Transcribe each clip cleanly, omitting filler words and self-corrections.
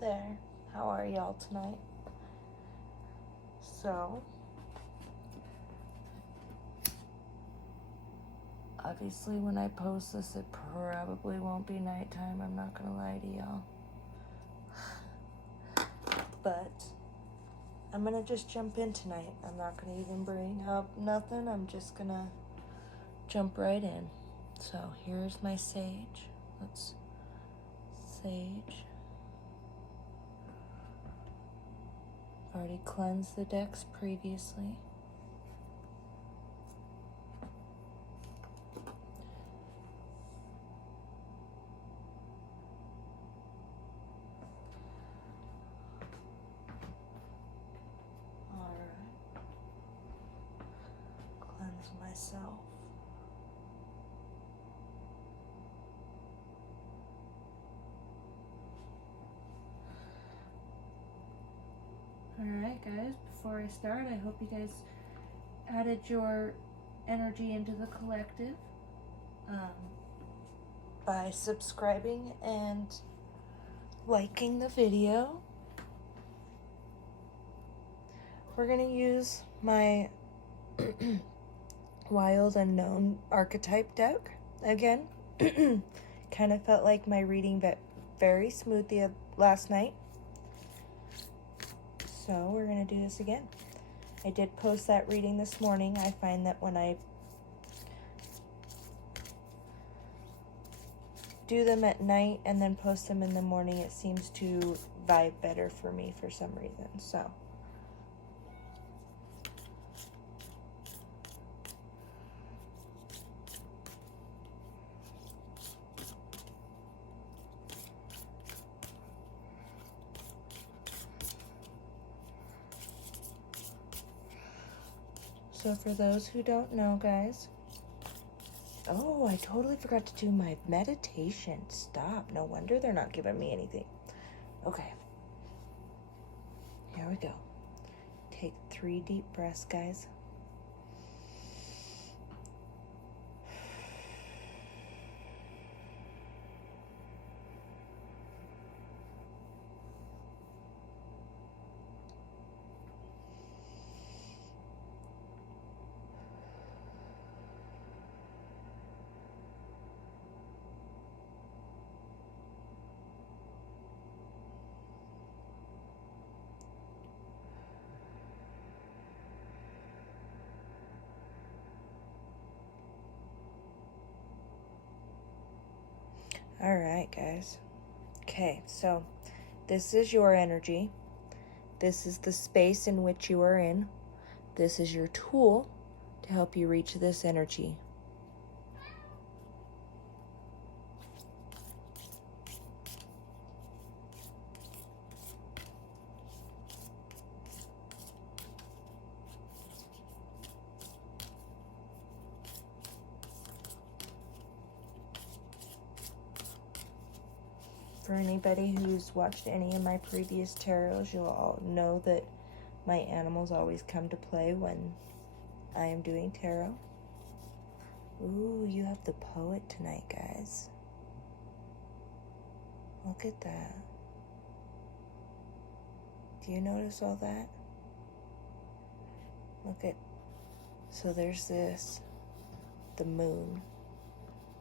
there. How are y'all tonight? So, obviously when I post this, it probably won't be nighttime. I'm not gonna lie to y'all. But I'm gonna just jump in tonight. I'm not gonna even bring up nothing. I'm just gonna jump right in. So here's my sage. Let's sage. Already cleansed the decks previously. Alright. Cleanse myself. Alright guys, before I start, I hope you guys added your energy into the collective by subscribing and liking the video. We're going to use my Wild Unknown archetype deck again. Kind of felt like my reading got very smooth last night. So we're going to do this again. I did post that reading this morning. I find that when I do them at night and then post them in the morning, it seems to vibe better for me for some reason. So for those who don't know, guys, oh, I totally forgot to do my meditation. Stop. No wonder they're not giving me anything. Okay. Here we go. Take 3 deep breaths, guys. All right, guys. Okay, so this is your energy. This is the space in which you are in. This is your tool to help you reach this energy. For anybody who's watched any of my previous tarots, you'll all know that my animals always come to play when I am doing tarot. Ooh, you have the poet tonight, guys. Look at that. Do you notice all that? Look at, so there's this, the moon,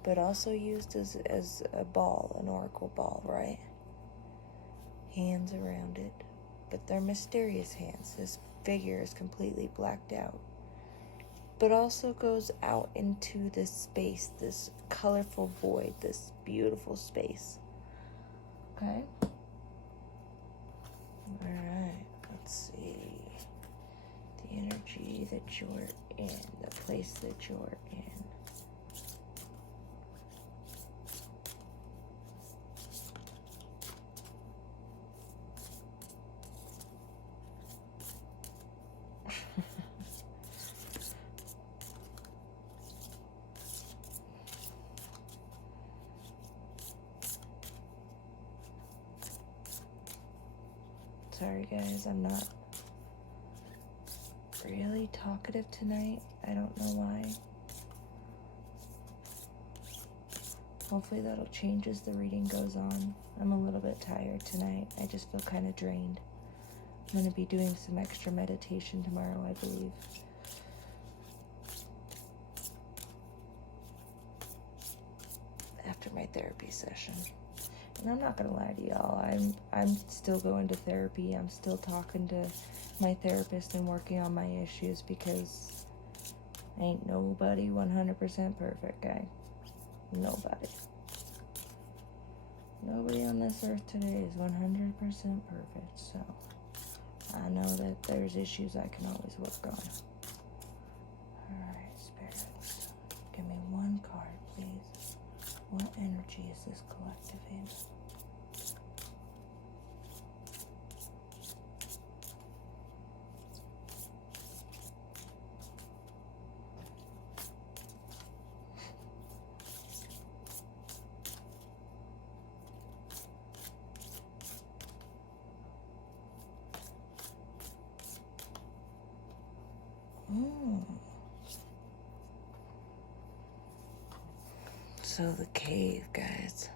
but also used as a ball, an oracle ball, right? Hands around it, but they're mysterious hands. This figure is completely blacked out, but also goes out into this space, this colorful void, this beautiful space. Okay? Alright, let's see. The energy that you're in, the place that you're in. Sorry guys, I'm not really talkative tonight. I don't know why. Hopefully that'll change as the reading goes on. I'm a little bit tired tonight. I just feel kind of drained. I'm going to be doing some extra meditation tomorrow, I believe. After my therapy session. And I'm not going to lie to y'all. I'm still going to therapy. I'm still talking to my therapist and working on my issues because ain't nobody 100% perfect, guy. Nobody. Nobody on this earth today is 100% perfect, so I know that there's issues I can always work on. Alright, spirits. Give me one card, please. What energy is this collective in? So the cave, guys.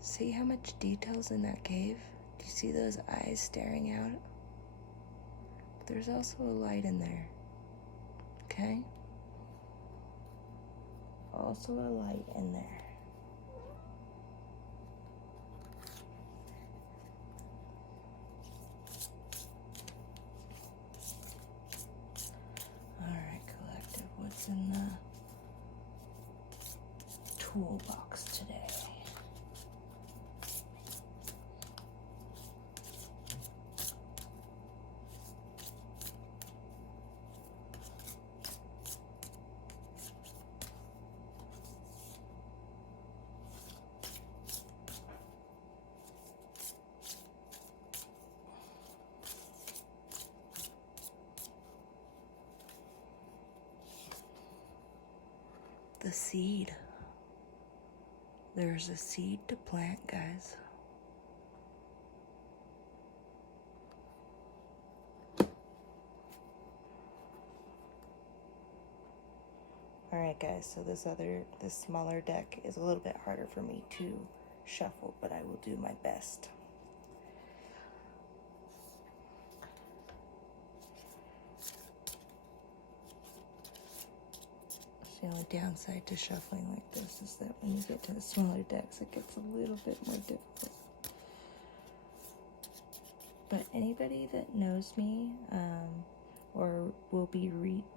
See how much detail's in that cave? Do you see those eyes staring out? But there's also a light in there. Okay? Also a light in there. What's in the toolbox today? The seed. There's a seed to plant, guys. Alright guys, so this smaller deck is a little bit harder for me to shuffle, but I will do my best. The only downside to shuffling like this is that when you get to the smaller decks, it gets a little bit more difficult. But anybody that knows me or will be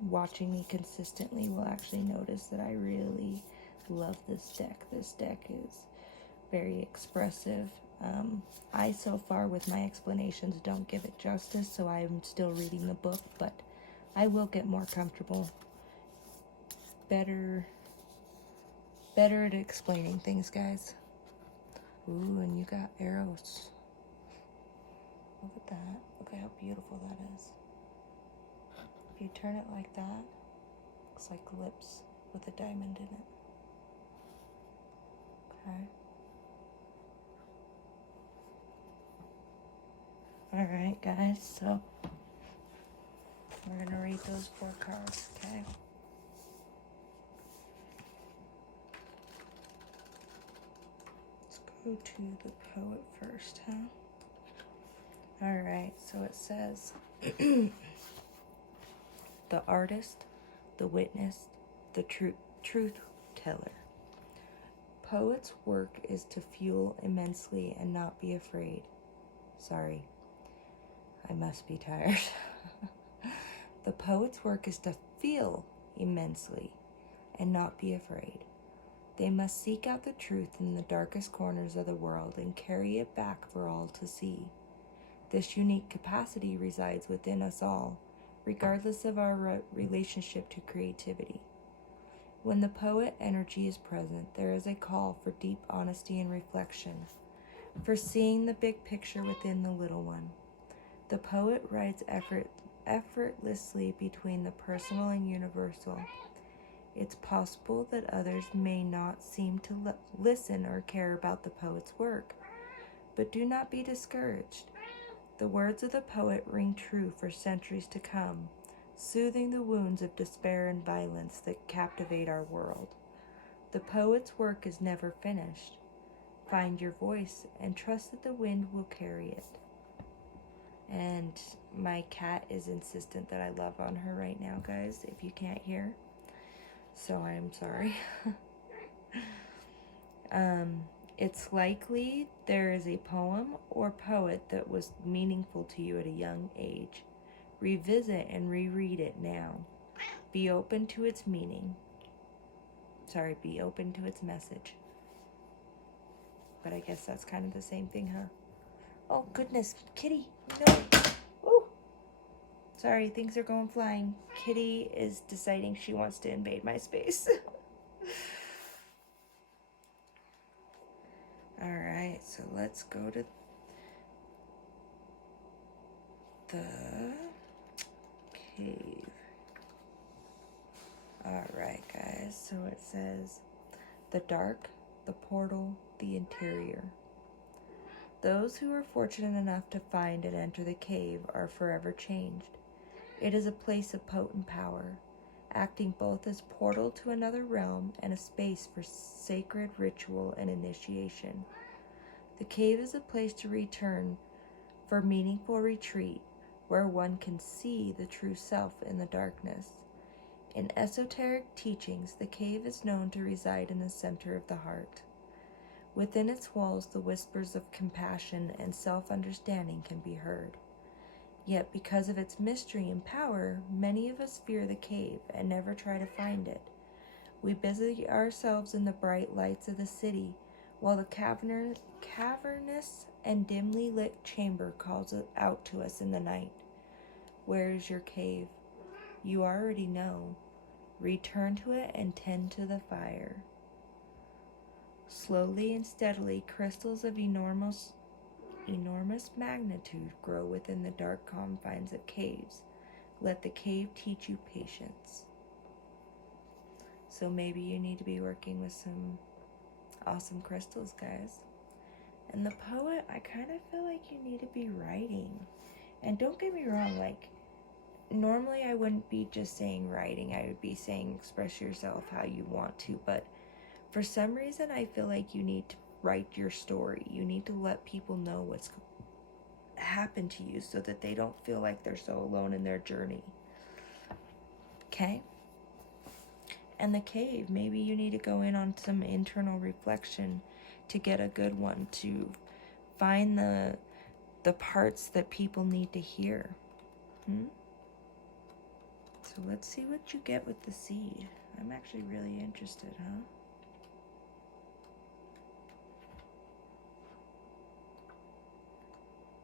watching me consistently will actually notice that I really love this deck. This deck is very expressive. I, so far, with my explanations, don't give it justice, so I'm still reading the book, but I will get more comfortable. Better at explaining things, guys. Ooh, and you got arrows. Look at that. Look at how beautiful that is. If you turn it like that, looks like lips with a diamond in it. Okay. Alright, guys, so we're gonna read those 4 cards, okay? Go to the poet first, huh? Alright, so it says the artist, the witness, the truth teller. Poet's work is to fuel immensely and not be afraid. Sorry, I must be tired. The poet's work is to feel immensely and not be afraid. They must seek out the truth in the darkest corners of the world and carry it back for all to see. This unique capacity resides within us all, regardless of our relationship to creativity. When the poet energy is present, there is a call for deep honesty and reflection, for seeing the big picture within the little one. The poet rides effortlessly between the personal and universal. It's possible that others may not seem to listen or care about the poet's work, but do not be discouraged. The words of the poet ring true for centuries to come, soothing the wounds of despair and violence that captivate our world. The poet's work is never finished. Find your voice and trust that the wind will carry it. And my cat is insistent that I love on her right now, guys, if you can't hear. So I'm sorry. It's likely there is a poem or poet that was meaningful to you at a young age. Revisit and reread it now. Be open to its meaning. Be open to its message. But I guess that's kind of the same thing, huh? Oh, goodness. Kitty, no. Ooh. Sorry, things are going flying. Kitty is deciding she wants to invade my space. Alright, so let's go to the cave. Alright, guys, so it says, the dark, the portal, the interior. Those who are fortunate enough to find and enter the cave are forever changed. It is a place of potent power, acting both as portal to another realm and a space for sacred ritual and initiation. The cave is a place to return for meaningful retreat, where one can see the true self in the darkness. In esoteric teachings, the cave is known to reside in the center of the heart. Within its walls, the whispers of compassion and self-understanding can be heard. Yet, because of its mystery and power, many of us fear the cave and never try to find it. We busy ourselves in the bright lights of the city, while the cavernous and dimly lit chamber calls out to us in the night. Where is your cave? You already know. Return to it and tend to the fire. Slowly and steadily, crystals of enormous magnitude grow within the dark confines of caves. Let the cave teach you patience. So maybe you need to be working with some awesome crystals, guys. And the poet, I kind of feel like you need to be writing. And don't get me wrong, like, normally I wouldn't be just saying writing. I would be saying express yourself how you want to. But for some reason, I feel like you need to write your story. You need to let people know what's happened to you so that they don't feel like they're so alone in their journey. Okay? And the cave, maybe you need to go in on some internal reflection to get a good one, to find the parts that people need to hear. So let's see what you get with the seed. I'm actually really interested, huh?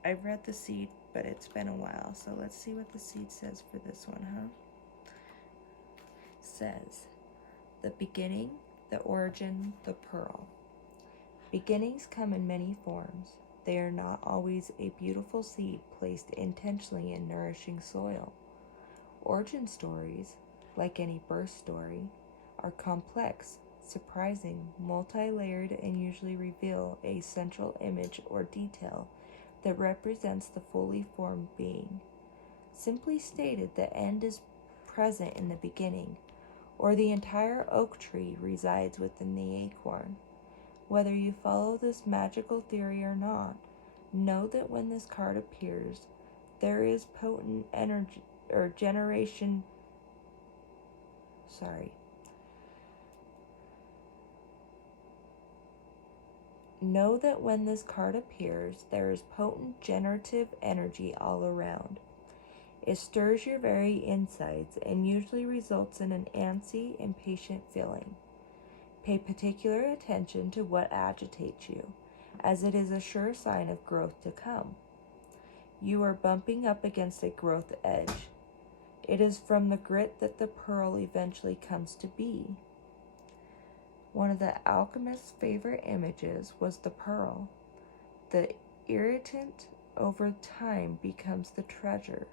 I've read the seed, but it's been a while, so let's see what the seed says for this one, huh? It says, the beginning, the origin, the pearl. Beginnings come in many forms. They are not always a beautiful seed placed intentionally in nourishing soil. Origin stories, like any birth story, are complex, surprising, multi-layered, and usually reveal a central image or detail that represents the fully formed being. Simply stated, the end is present in the beginning, or the entire oak tree resides within the acorn. Whether you follow this magical theory or not, know that when this card appears, there is potent energy or generation. Know that when this card appears, there is potent generative energy all around. It stirs your very insides and usually results in an antsy, impatient feeling. Pay particular attention to what agitates you, as it is a sure sign of growth to come. You are bumping up against a growth edge. It is from the grit that the pearl eventually comes to be. One of the alchemist's favorite images was the pearl. The irritant over time becomes the treasure.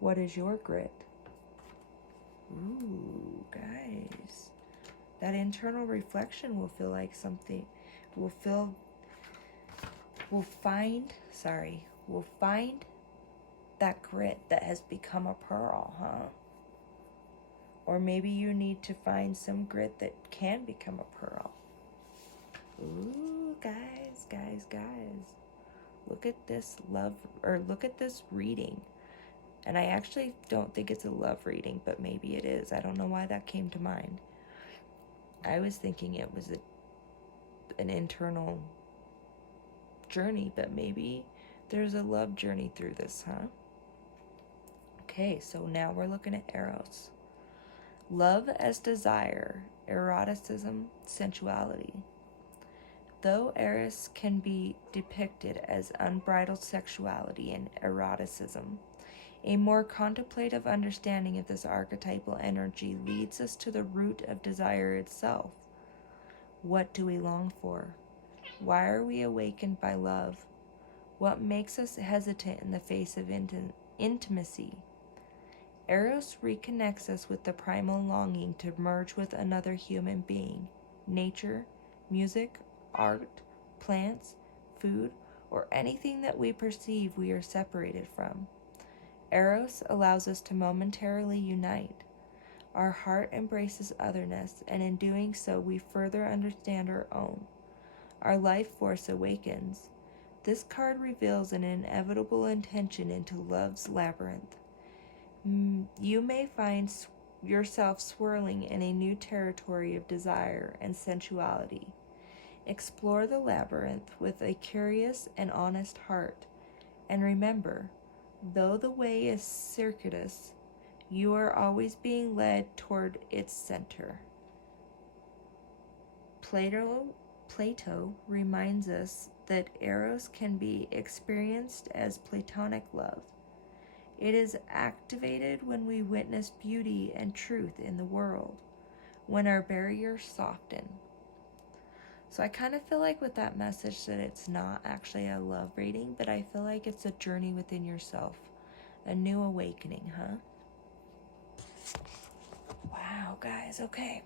What is your grit? Ooh, guys. That internal reflection will feel like something, will find that grit that has become a pearl, huh? Or maybe you need to find some grit that can become a pearl. Ooh, guys, guys, guys. Look at this look at this reading. And I actually don't think it's a love reading, but maybe it is. I don't know why that came to mind. I was thinking it was an internal journey, but maybe there's a love journey through this, huh? Okay, so now we're looking at Eros. Love as desire, eroticism, sensuality. Though Eros can be depicted as unbridled sexuality and eroticism, a more contemplative understanding of this archetypal energy leads us to the root of desire itself. What do we long for? Why are we awakened by love? What makes us hesitant in the face of intimacy? Eros reconnects us with the primal longing to merge with another human being, nature, music, art, plants, food, or anything that we perceive we are separated from. Eros allows us to momentarily unite. Our heart embraces otherness, and in doing so, we further understand our own. Our life force awakens. This card reveals an inevitable intention into love's labyrinth. You may find yourself swirling in a new territory of desire and sensuality. Explore the labyrinth with a curious and honest heart, and remember, though the way is circuitous, you are always being led toward its center. Plato reminds us that Eros can be experienced as platonic love. It is activated when we witness beauty and truth in the world, when our barriers soften. So I kind of feel like with that message that it's not actually a love reading, but I feel like it's a journey within yourself, a new awakening, huh? Wow, guys, okay.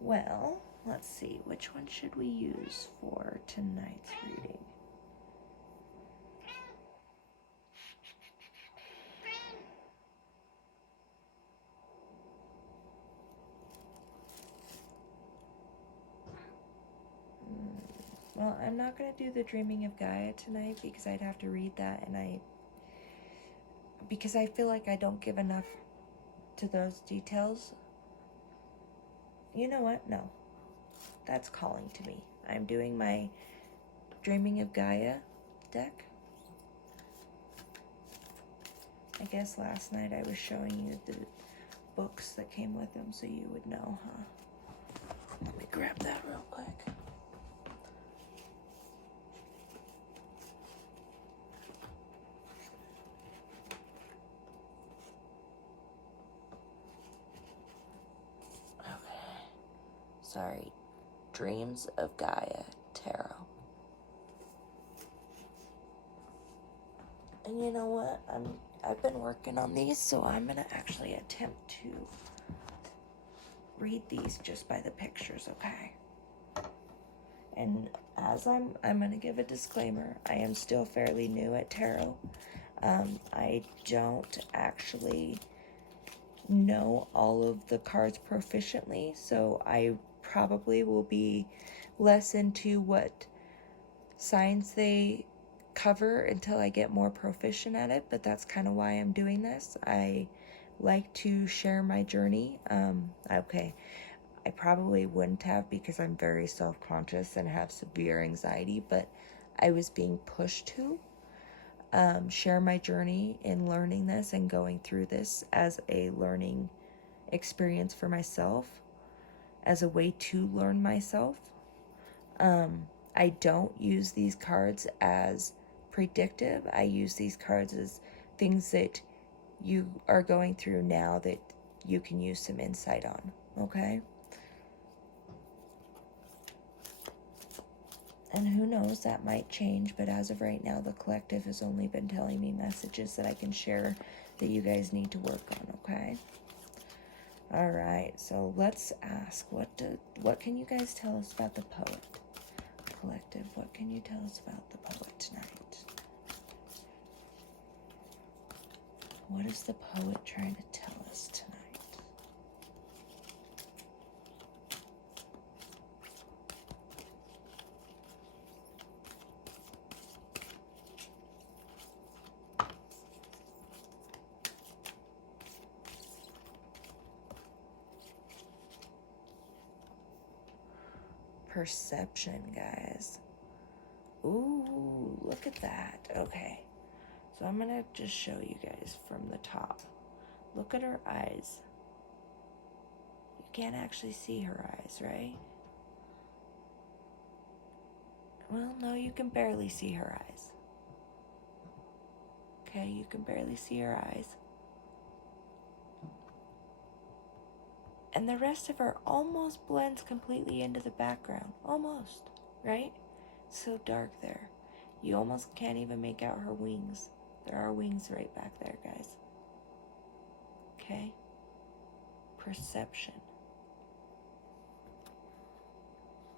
Well, let's see, which one should we use for tonight's reading? Well, I'm not going to do the Dreaming of Gaia tonight because I'd have to read that, and because I feel like I don't give enough to those details. You know what? No. That's calling to me. I'm doing my Dreaming of Gaia deck. I guess last night I was showing you the books that came with them so you would know, huh? Let me grab that real quick. Okay. Sorry. Dreams of Gaia Tarot. And you know what? I've been working on these, so I'm gonna actually attempt to read these just by the pictures, okay? And as I'm gonna give a disclaimer, I am still fairly new at tarot. I don't actually know all of the cards proficiently, so I probably will be less into what signs they cover until I get more proficient at it, but that's kind of why I'm doing this. I like to share my journey. Okay, I probably wouldn't have because I'm very self-conscious and have severe anxiety, but I was being pushed to share my journey in learning this and going through this as a learning experience for myself, as a way to learn myself. I don't use these cards as predictive. I use these cards as things that you are going through now that you can use some insight on, okay? And who knows, that might change, but as of right now, the collective has only been telling me messages that I can share that you guys need to work on, okay? All right, so let's ask, what can you guys tell us about the poet? Collective, what can you tell us about the poet tonight? What is the poet trying to tell us tonight? Perception, guys. Ooh, look at that. Okay. So I'm going to just show you guys from the top. Look at her eyes. You can't actually see her eyes, right? Well, no, you can barely see her eyes. Okay, you can barely see her eyes. And the rest of her almost blends completely into the background. Almost, right? So dark there. You almost can't even make out her wings. There are wings right back there, guys. Okay? Perception.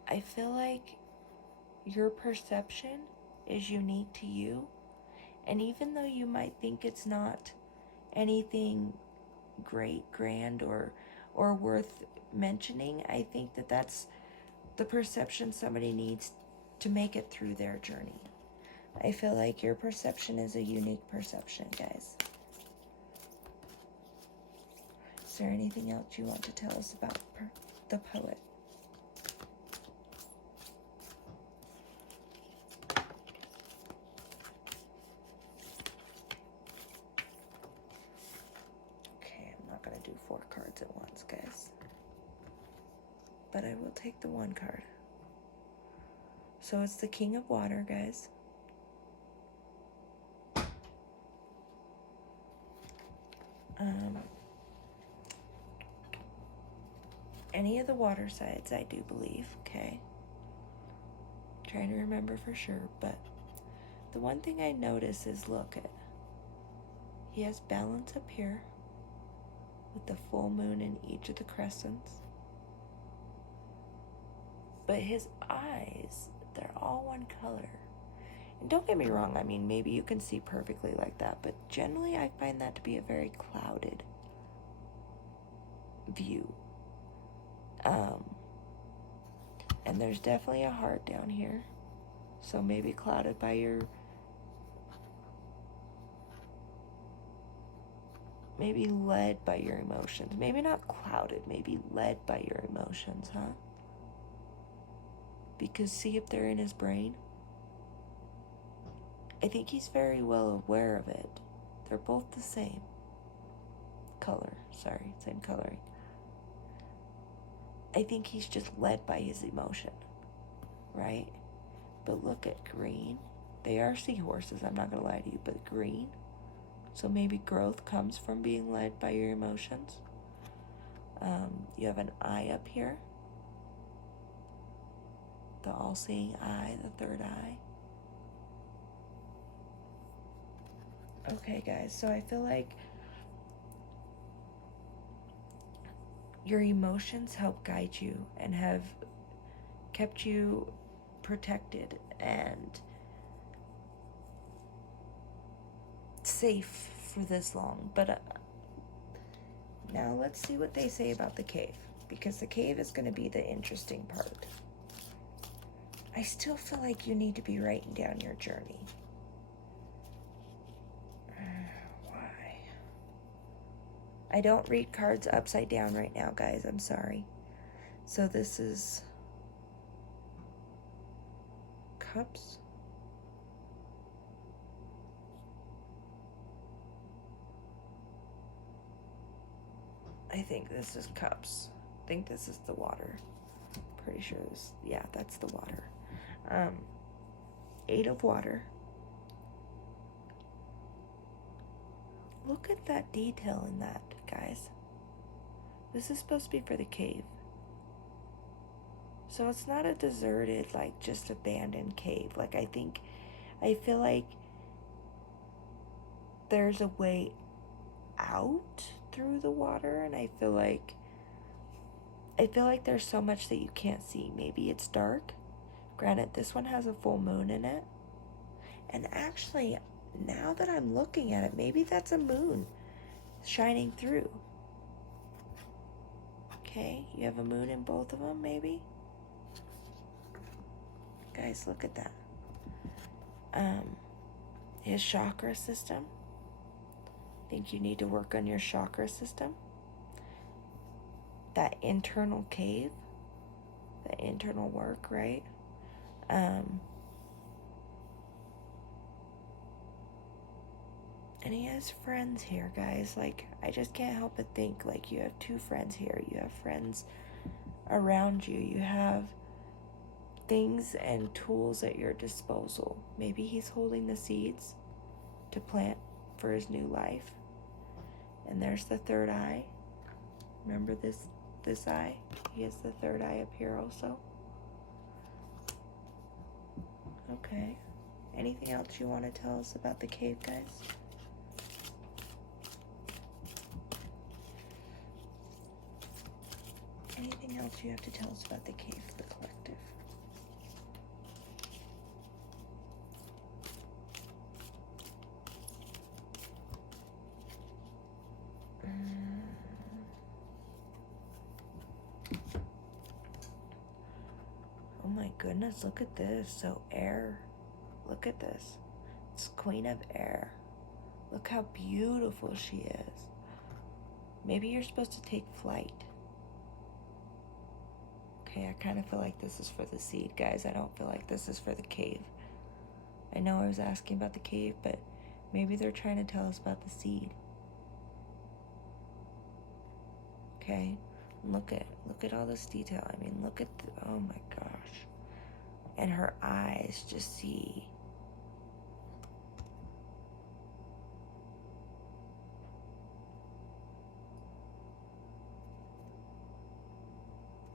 I feel like your perception is unique to you. And even though you might think it's not anything great, grand, or worth mentioning, I think that that's the perception somebody needs to make it through their journey. I feel like your perception is a unique perception, guys. Is there anything else you want to tell us about the poet? Okay, I'm not going to do 4 cards at once, guys. But I will take the 1 card. So it's the King of Water, guys. Any of the water sides, I do believe, okay? Trying to remember for sure, but the one thing I notice is, look at, he has balance up here with the full moon in each of the crescents. But his eyes, they're all one color. And don't get me wrong, I mean, maybe you can see perfectly like that, but generally I find that to be a very clouded view. And there's definitely a heart down here. So maybe clouded by your... maybe led by your emotions. Maybe not clouded, maybe led by your emotions, huh? Because see if they're in his brain? I think he's very well aware of it. They're both the same color. Sorry, same coloring. I think he's just led by his emotion, right? But look at green. They are seahorses, I'm not going to lie to you, but green. So maybe growth comes from being led by your emotions. You have an eye up here. The all-seeing eye, the third eye. Okay, guys, so I feel like your emotions help guide you and have kept you protected and safe for this long. But now let's see what they say about the cave, because the cave is going to be the interesting part. I still feel like you need to be writing down your journey. Why? I don't read cards upside down right now, guys. I'm sorry. So this is Cups. I think this is Cups. I think this is the water. Pretty sure this, yeah, that's the water. 8 of water. Look at that detail in that, guys. This is supposed to be for the cave. So it's not a deserted, like, just abandoned cave. Like, I feel like there's a way out through the water, and I feel like there's so much that you can't see. Maybe it's dark. Granted, this one has a full moon in it. And actually, now that I'm looking at it, maybe that's a moon. shining through. Okay, you have a moon in both of them, maybe? Guys, look at that. His chakra system. Think you need to work on your chakra system? That internal cave, that internal work, right? And he has friends here, guys. Like, I just can't help but think, like, you have two friends here. You have friends around you. You have things and tools at your disposal. Maybe he's holding the seeds to plant for his new life. And there's the third eye. Remember this eye? He has the third eye up here also. Okay. Anything else you want to tell us about the cave, guys? Anything else you have to tell us about the cave, the collective? Oh my goodness, look at this. So air. Look at this. It's Queen of Air. Look how beautiful she is. Maybe you're supposed to take flight. Okay, I kind of feel like this is for the seed, guys. I don't feel like this is for the cave. I know I was asking about the cave, but maybe they're trying to tell us about the seed. Okay, look at all this detail. I mean, look at oh my gosh. And her eyes just see.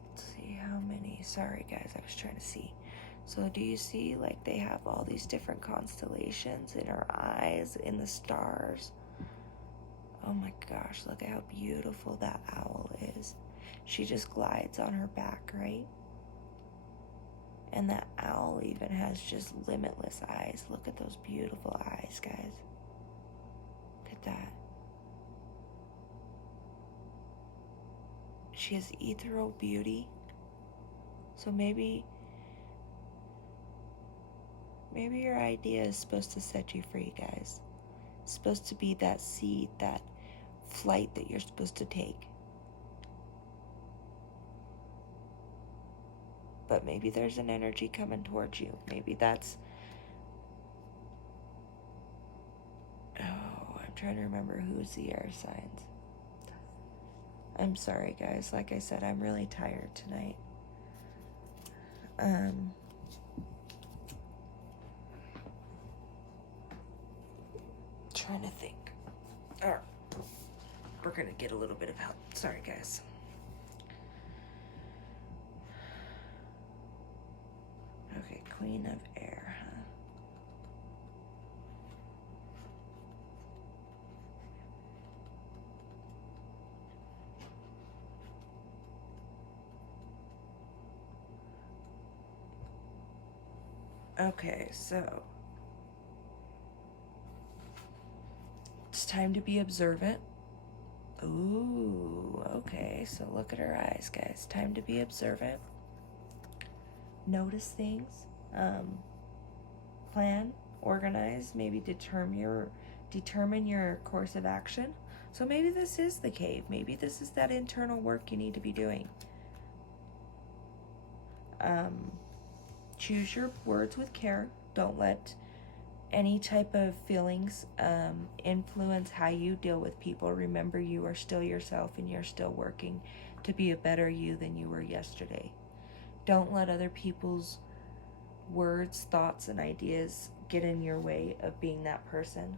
Let's see how many. Sorry guys, I was trying to see. So do you see, like, they have all these different constellations in her eyes, in the stars? Oh my gosh, look at how beautiful that owl is. She just glides on her back, right? And that owl even has just limitless eyes. Look at those beautiful eyes, guys. Look at that. She has ethereal beauty. So maybe your idea is supposed to set you free, guys. It's supposed to be that seed, that flight that you're supposed to take. But maybe there's an energy coming towards you. Maybe that's... Oh, I'm trying to remember who's the air signs. I'm sorry, guys. Like I said, I'm really tired tonight. Trying to think. All right. We're gonna get a little bit of help. Sorry, guys. Okay, Queen of Air, huh? Okay, so it's time to be observant. Ooh, okay, so look at her eyes, guys. Time to be observant. Notice things. Plan, organize, maybe determine your course of action. So maybe this is the cave. Maybe this is that internal work you need to be doing. Choose your words with care. Don't let any type of feelings influence how you deal with people. Remember, you are still yourself and you're still working to be a better you than you were yesterday. Don't let other people's words, thoughts, and ideas get in your way of being that person.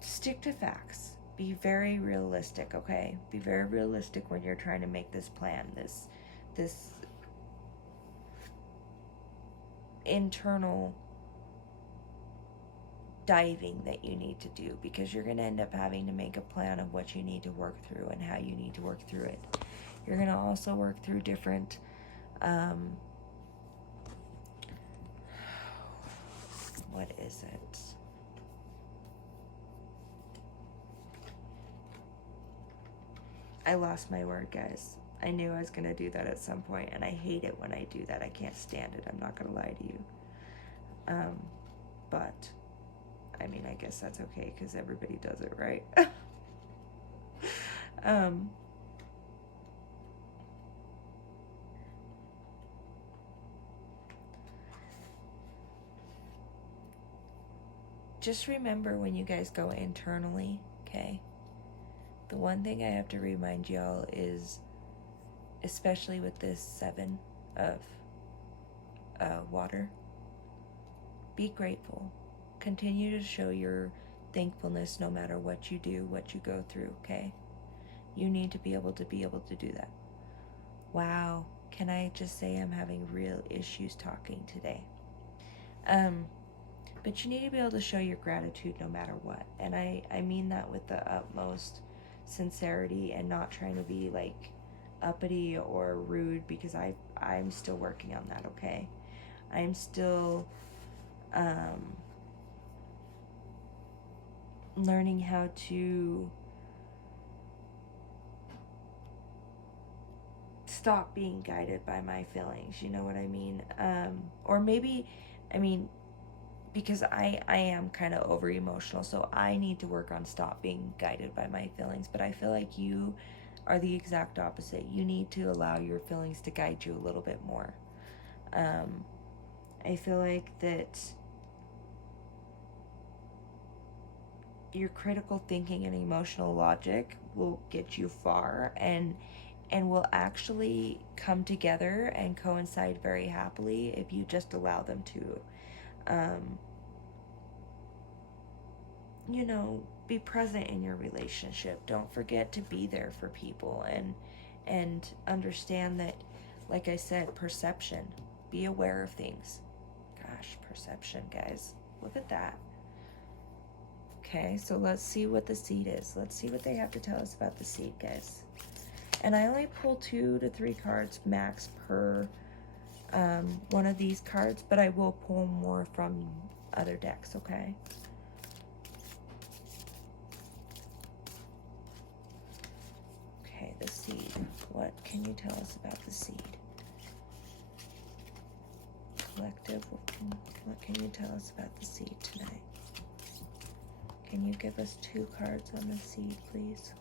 Stick to facts. Be very realistic, okay? Be very realistic when you're trying to make this plan, this internal diving that you need to do, because you're going to end up having to make a plan of what you need to work through and how you need to work through it. You're going to also work through different what is it? I lost my word, guys. I knew I was going to do that at some point, and I hate it when I do that. I can't stand it. I'm not going to lie to you. But, I mean, I guess that's okay, because everybody does it, right? Just remember when you guys go internally, okay? The one thing I have to remind y'all is, especially with this 7 of water, be grateful. Continue to show your thankfulness no matter what you do, what you go through, okay? You need to be able to do that. Wow, can I just say I'm having real issues talking today? But you need to be able to show your gratitude no matter what. And I mean that with the utmost sincerity and not trying to be like uppity or rude, because I'm still working on that, okay? I'm still learning how to stop being guided by my feelings, you know what I mean? Or maybe, I mean, because I am kind of over emotional, so I need to work on stop being guided by my feelings. But I feel like you are the exact opposite. You need to allow your feelings to guide you a little bit more. I feel like that your critical thinking and emotional logic will get you far, and will actually come together and coincide very happily if you just allow them to. You know, be present in your relationship. Don't forget to be there for people, and understand that, like I said, perception. Be aware of things. Gosh, perception, guys. Look at that. Okay, so let's see what the seed is. Let's see what they have to tell us about the seed, guys. And I only pull 2 to 3 cards max per one of these cards, but I will pull more from other decks, okay? Okay, the seed. What can you tell us about the seed? Collective, what can you tell us about the seed tonight? Can you give us 2 cards on the seed, please?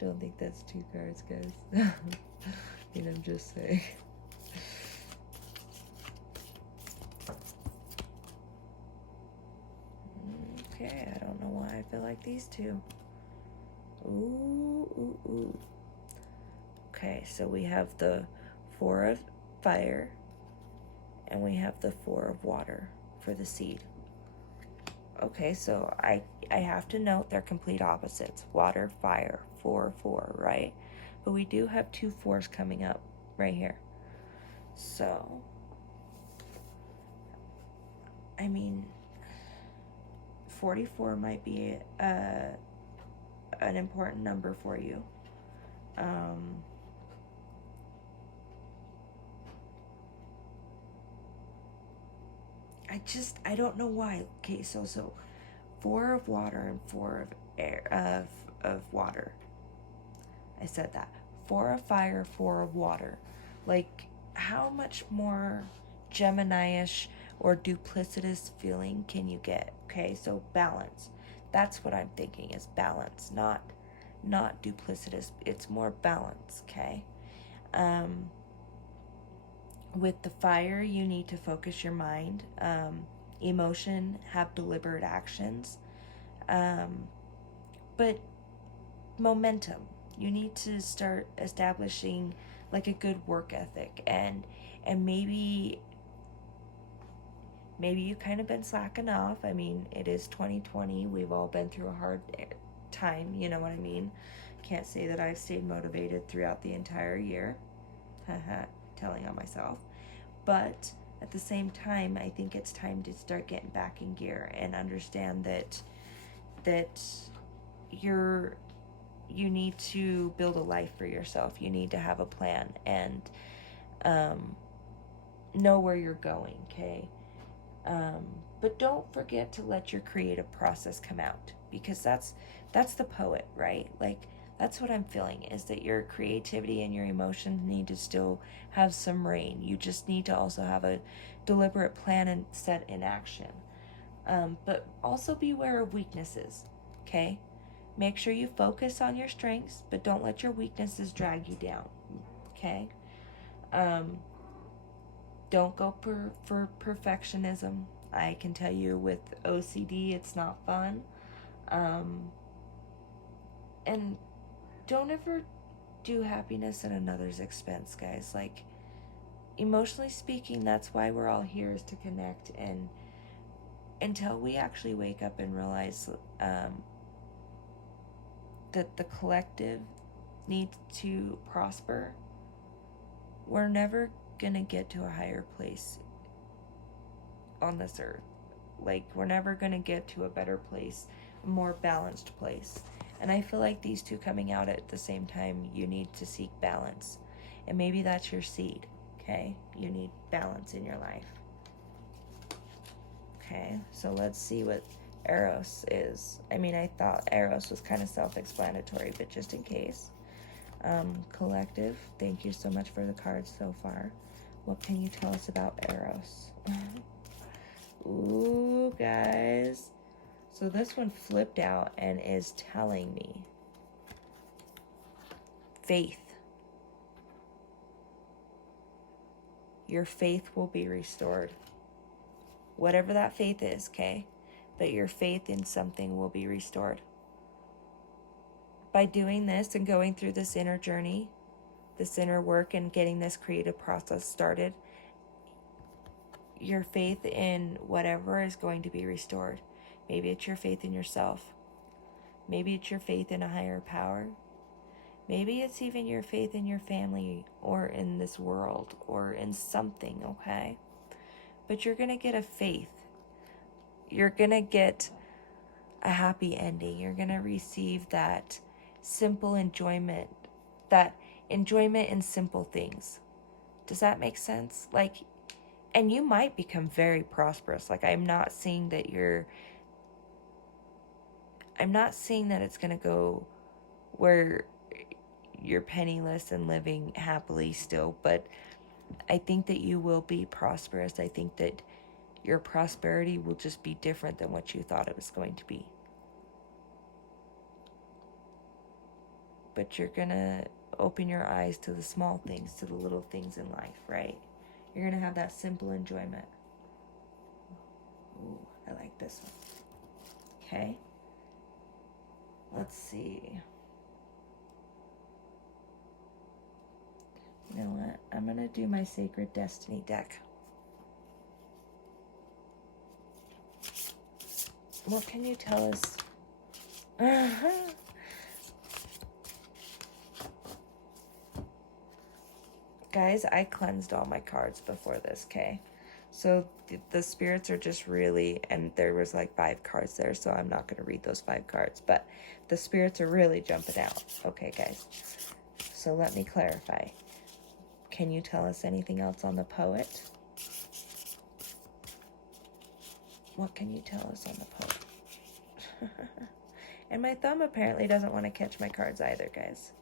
Don't think that's 2 cards, guys. I mean, I'm just saying. Okay, I don't know why I feel like these 2. Ooh. Okay, so we have the 4 of fire, and we have the 4 of water for the seed. Okay, so I have to note they're complete opposites. Water, fire, 4, 4, right? But we do have 2 4s coming up right here. So, I mean, 44 might be an important number for you. I don't know why. Okay, so 4 of water and 4 of air, of water. I said that. 4 of fire, 4 of water. Like, how much more Gemini-ish or duplicitous feeling can you get? Okay, so balance. That's what I'm thinking, is balance, not duplicitous. It's more balance, okay? With the fire, you need to focus your mind. Emotion, have deliberate actions. But momentum. You need to start establishing like a good work ethic, and maybe you've kind of been slacking off. I mean, it is 2020. We've all been through a hard time, you know what I mean? Can't say that I've stayed motivated throughout the entire year. Haha, telling on myself. But at the same time, I think it's time to start getting back in gear and understand that you need to build a life for yourself. You need to have a plan, and know where you're going, okay? But don't forget to let your creative process come out, because that's the poet, right? Like, that's what I'm feeling, is that your creativity and your emotions need to still have some reign. You just need to also have a deliberate plan and set in action. But also beware of weaknesses, okay? Make sure you focus on your strengths, but don't let your weaknesses drag you down, okay? Don't go for perfectionism. I can tell you with OCD, it's not fun. And don't ever do happiness at another's expense, guys. Like, emotionally speaking, that's why we're all here, is to connect. And until we actually wake up and realize that the collective needs to prosper, we're never gonna get to a higher place on this earth. Like, we're never gonna get to a better place, a more balanced place. And I feel like these two coming out at the same time, you need to seek balance. And maybe that's your seed, okay? You need balance in your life. Okay, so let's see what Eros is. I mean, I thought Eros was kind of self-explanatory, but just in case. Collective, thank you so much for the cards so far. What can you tell us about Eros? Ooh, guys. So this one flipped out and is telling me faith. Your faith will be restored. Whatever that faith is, okay? But your faith in something will be restored. By doing this and going through this inner journey, this inner work, and getting this creative process started, your faith in whatever is going to be restored. Maybe it's your faith in yourself. Maybe it's your faith in a higher power. Maybe it's even your faith in your family, or in this world, or in something, okay? But you're going to get a faith. You're going to get a happy ending. You're going to receive that simple enjoyment, that enjoyment in simple things. Does that make sense? Like, and you might become very prosperous. Like, I'm not seeing that it's going to go where you're penniless and living happily still, but I think that you will be prosperous. I think that your prosperity will just be different than what you thought it was going to be. But you're going to open your eyes to the small things, to the little things in life, right? You're going to have that simple enjoyment. Ooh, I like this one. Okay. Let's see. You know what? I'm going to do my Sacred Destiny deck. What can you tell us? Guys, I cleansed all my cards before this, okay? So the spirits are just really, and there was like 5 cards there, so I'm not going to read those 5 cards, but the spirits are really jumping out. Okay, guys. So let me clarify. Can you tell us anything else on the poet? What can you tell us on the poet? And my thumb apparently doesn't want to catch my cards either, guys.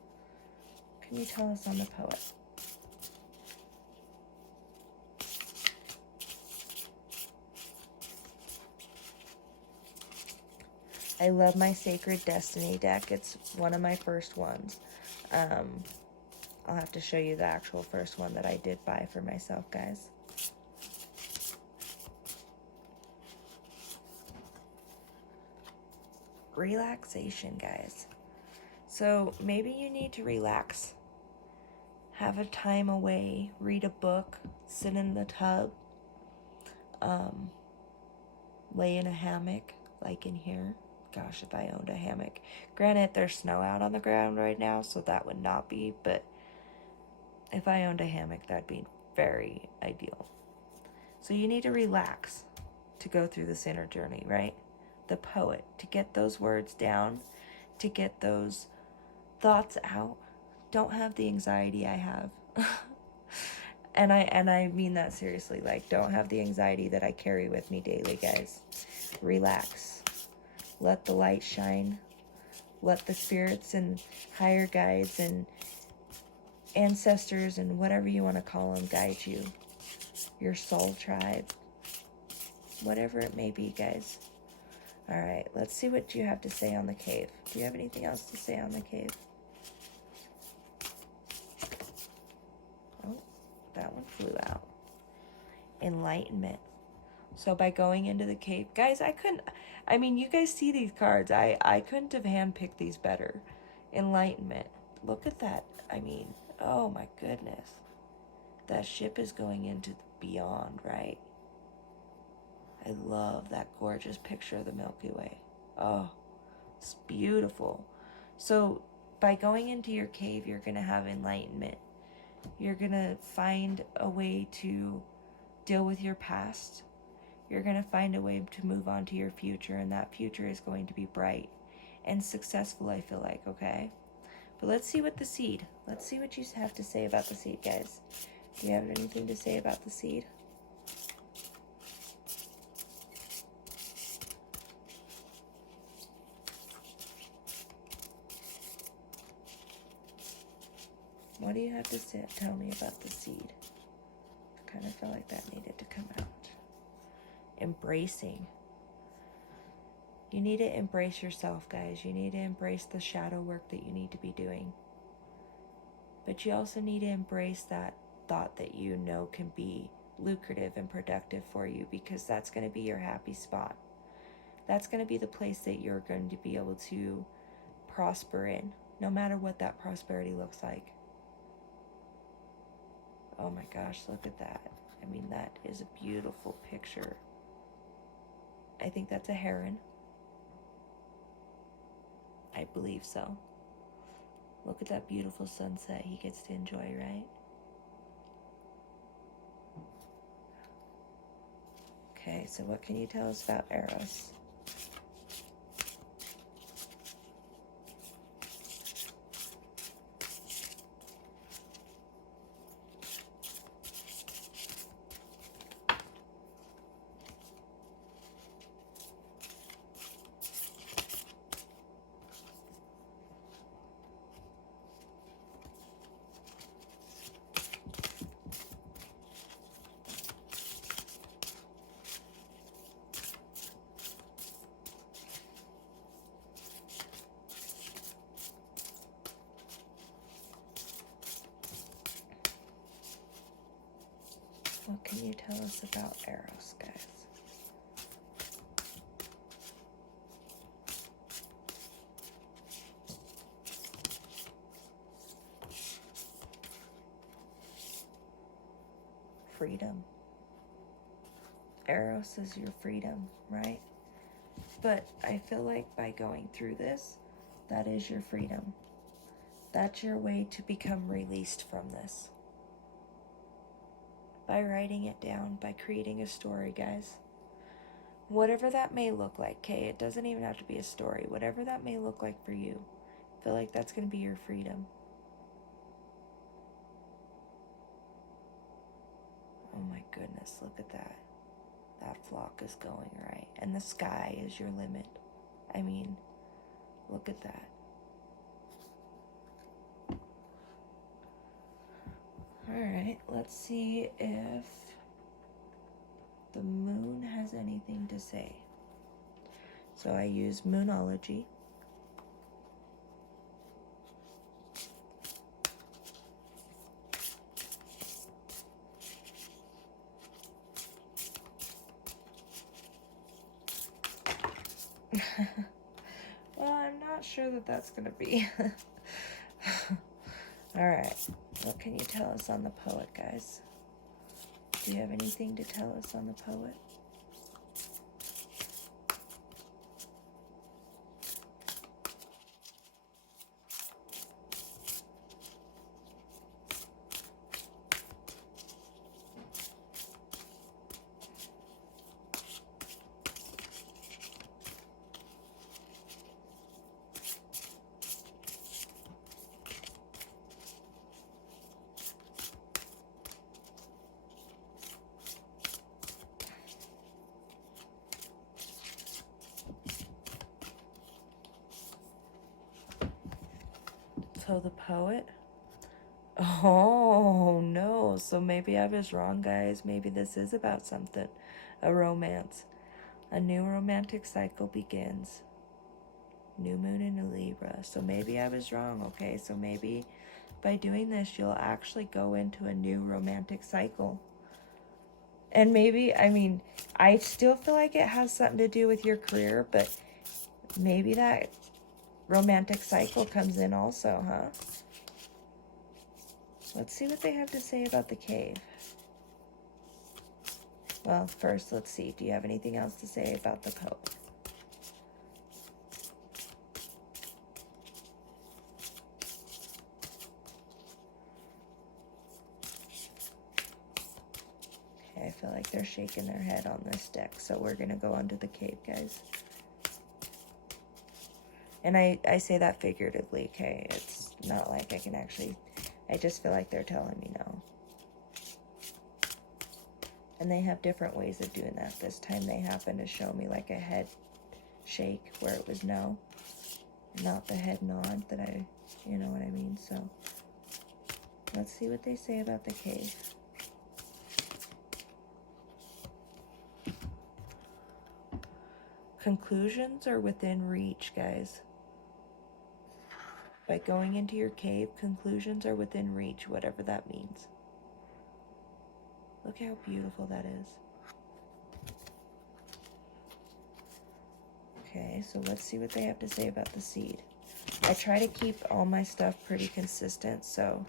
Can you tell us on the poet? I love my Sacred Destiny deck. It's one of my first ones. I'll have to show you the actual first one that I did buy for myself, guys. Relaxation, guys. So maybe you need to relax. Have a time away. Read a book. Sit in the tub. Lay in a hammock, like in here. Gosh, if I owned a hammock. Granted, there's snow out on the ground right now, so that would not be, but if I owned a hammock, that'd be very ideal. So you need to relax to go through this inner journey, right? The poet, to get those words down, to get those thoughts out. Don't have the anxiety I have. And I mean that seriously. Like, don't have the anxiety that I carry with me daily, guys. Relax. Let the light shine. Let the spirits and higher guides and ancestors and whatever you want to call them guide you. Your soul tribe. Whatever it may be, guys. All right, let's see what you have to say on the cave. Do you have anything else to say on the cave? Oh, that one flew out. Enlightenment. So by going into the cave, guys, I mean, you guys see these cards. I couldn't have handpicked these better. Enlightenment. Look at that. I mean, oh my goodness. That ship is going into the beyond, right? I love that gorgeous picture of the Milky Way. Oh, it's beautiful. So by going into your cave, you're going to have enlightenment. You're going to find a way to deal with your past. You're going to find a way to move on to your future, and that future is going to be bright and successful, I feel like, okay? But let's see what the seed, let's see what you have to say about the seed, guys. Do you have anything to say about the seed? What do you have to say, tell me about the seed? I kind of felt like that needed to come out. Embracing. You need to embrace yourself, guys. You need to embrace the shadow work that you need to be doing. But you also need to embrace that thought that you know can be lucrative and productive for you, because that's going to be your happy spot. That's going to be the place that you're going to be able to prosper in, no matter what that prosperity looks like. Oh my gosh, look at that. I mean, that is a beautiful picture. I think that's a heron. I believe so. Look at that beautiful sunset he gets to enjoy, right? Okay, so what can you tell us about Eros? What can you tell us about Eros, guys? Freedom. Eros is your freedom, right? But I feel like by going through this, that is your freedom. That's your way to become released from this. By writing it down, by creating a story, guys. Whatever that may look like, okay? It doesn't even have to be a story. Whatever that may look like for you, I feel like that's going to be your freedom. Oh my goodness, look at that. That flock is going, right? And the sky is your limit. I mean, look at that. Alright, let's see if the moon has anything to say. So I use Moonology. Well, I'm not sure that that's going to be. Alright, what can you tell us on the poet, guys? Do you have anything to tell us on the poet? Poe the Poet. Oh no, so maybe I was wrong, guys. Maybe this is about something. A romance. A new romantic cycle begins. New moon in a Libra. So maybe I was wrong, okay? So maybe by doing this, you'll actually go into a new romantic cycle. And maybe, I mean, I still feel like it has something to do with your career, but maybe that romantic cycle comes in also, huh? Let's see what they have to say about the cave. Well, first, let's see. Do you have anything else to say about the Pope? Okay, I feel like they're shaking their head on this deck, so we're going to go onto the cave, guys. And I say that figuratively, okay? It's not like I can actually... I just feel like they're telling me no. And they have different ways of doing that. This time they happened to show me like a head shake where it was no. Not the head nod that I... You know what I mean? So, let's see what they say about the cave. Conclusions are within reach, guys. By going into your cave, conclusions are within reach, whatever that means. Look how beautiful that is. Okay, so let's see what they have to say about the seed. I try to keep all my stuff pretty consistent, so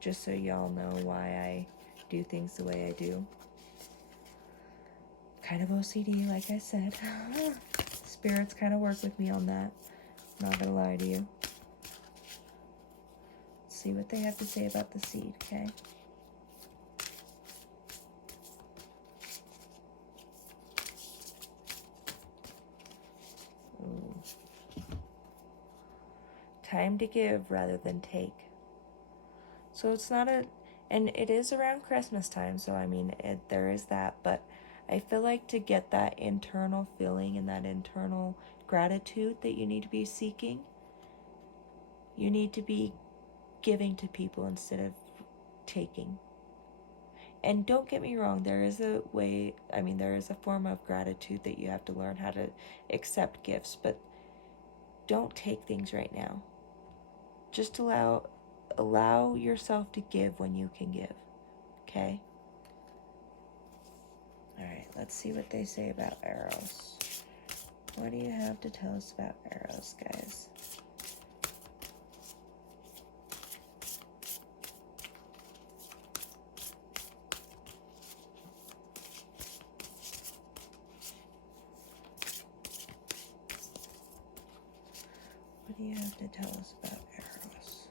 just so y'all know why I do things the way I do. Kind of OCD, like I said. Spirits kind of work with me on that. Not gonna lie to you. See what they have to say about the seed, okay? Ooh. Time to give rather than take. So it's not a... And it is around Christmas time, so I mean, there is that. But I feel like to get that internal feeling and that internal gratitude that you need to be seeking, you need to be giving to people instead of taking. And don't get me wrong, there is a way, I mean, there is a form of gratitude that you have to learn how to accept gifts, but don't take things right now. Just allow yourself to give when you can give, okay? All right, let's see what they say about Eros. What do you have to tell us about Eros, guys? What do you have to tell us about Eros?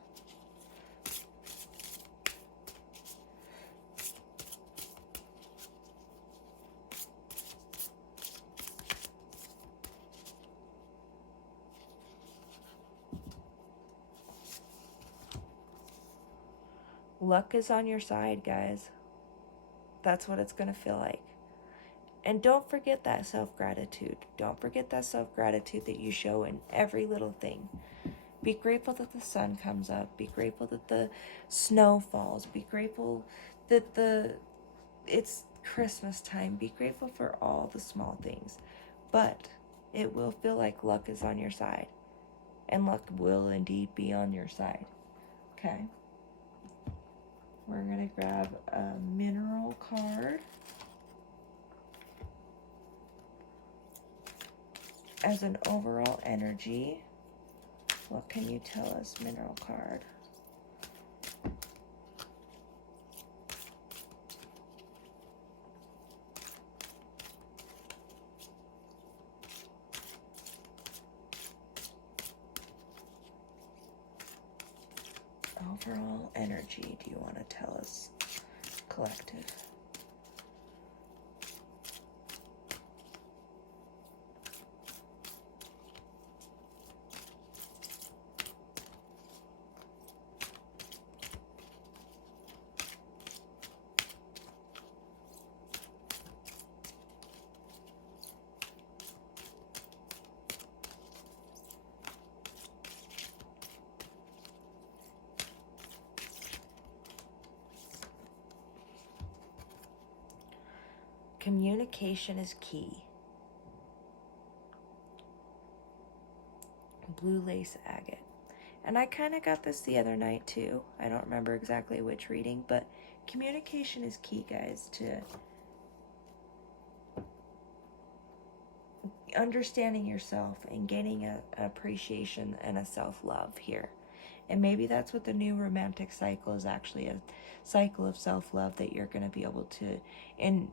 Luck is on your side, guys. That's what it's going to feel like. And don't forget that self-gratitude. Don't forget that self-gratitude that you show in every little thing. Be grateful that the sun comes up. Be grateful that the snow falls. Be grateful that it's Christmas time. Be grateful for all the small things. But it will feel like luck is on your side. And luck will indeed be on your side. Okay? We're going to grab a mineral card. As an overall energy, what can you tell us, mineral card? Overall energy, do you want to tell us, collective? Communication is key. Blue lace agate. And I kind of got this the other night too. I don't remember exactly which reading, but communication is key, guys, to understanding yourself and gaining an appreciation and a self-love here. And maybe that's what the new romantic cycle is, actually a cycle of self-love that you're going to be able to, and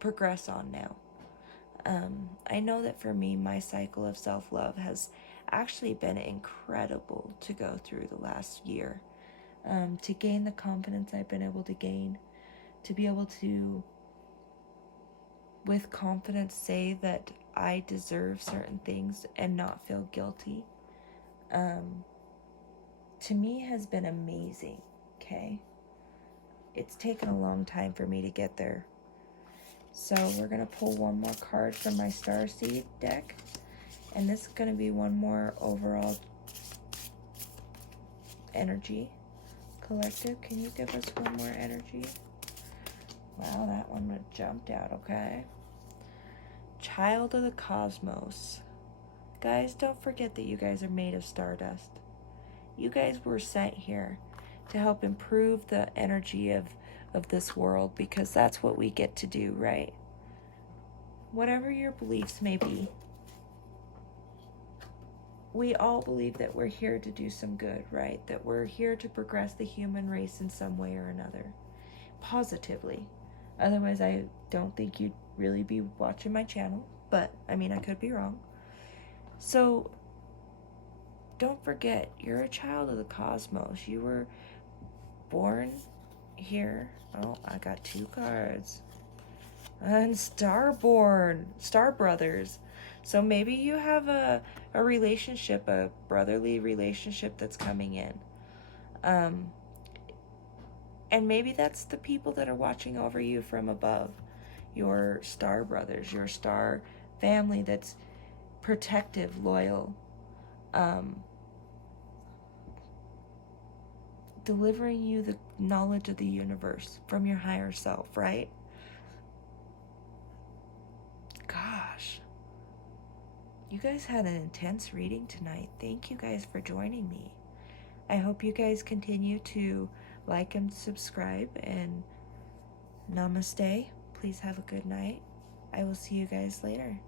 progress on now. I know that for me, my cycle of self-love has actually been incredible to go through the last year. To gain the confidence I've been able to gain, to be able to, with confidence, say that I deserve certain things and not feel guilty, to me has been amazing, okay? It's taken a long time for me to get there. So we're going to pull one more card from my Starseed deck. And this is going to be one more overall energy. Collective, can you give us one more energy? Wow, that one jumped out, okay? Child of the Cosmos. Guys, don't forget that you guys are made of stardust. You guys were sent here to help improve the energy of this world, because that's what we get to do, right? Whatever your beliefs may be, we all believe that we're here to do some good, right? That we're here to progress the human race in some way or another, positively. Otherwise, I don't think you'd really be watching my channel, but I mean, I could be wrong. So don't forget, you're a child of the cosmos. You were born here. Oh, I got 2 cards. And Starborn, Star Brothers. So maybe you have a relationship, a brotherly relationship that's coming in. And maybe that's the people that are watching over you from above. Your star brothers, your star family that's protective, loyal, delivering you the knowledge of the universe from your higher self, right? Gosh. You guys had an intense reading tonight. Thank you guys for joining me. I hope you guys continue to like and subscribe, and namaste. Please have a good night. I will see you guys later.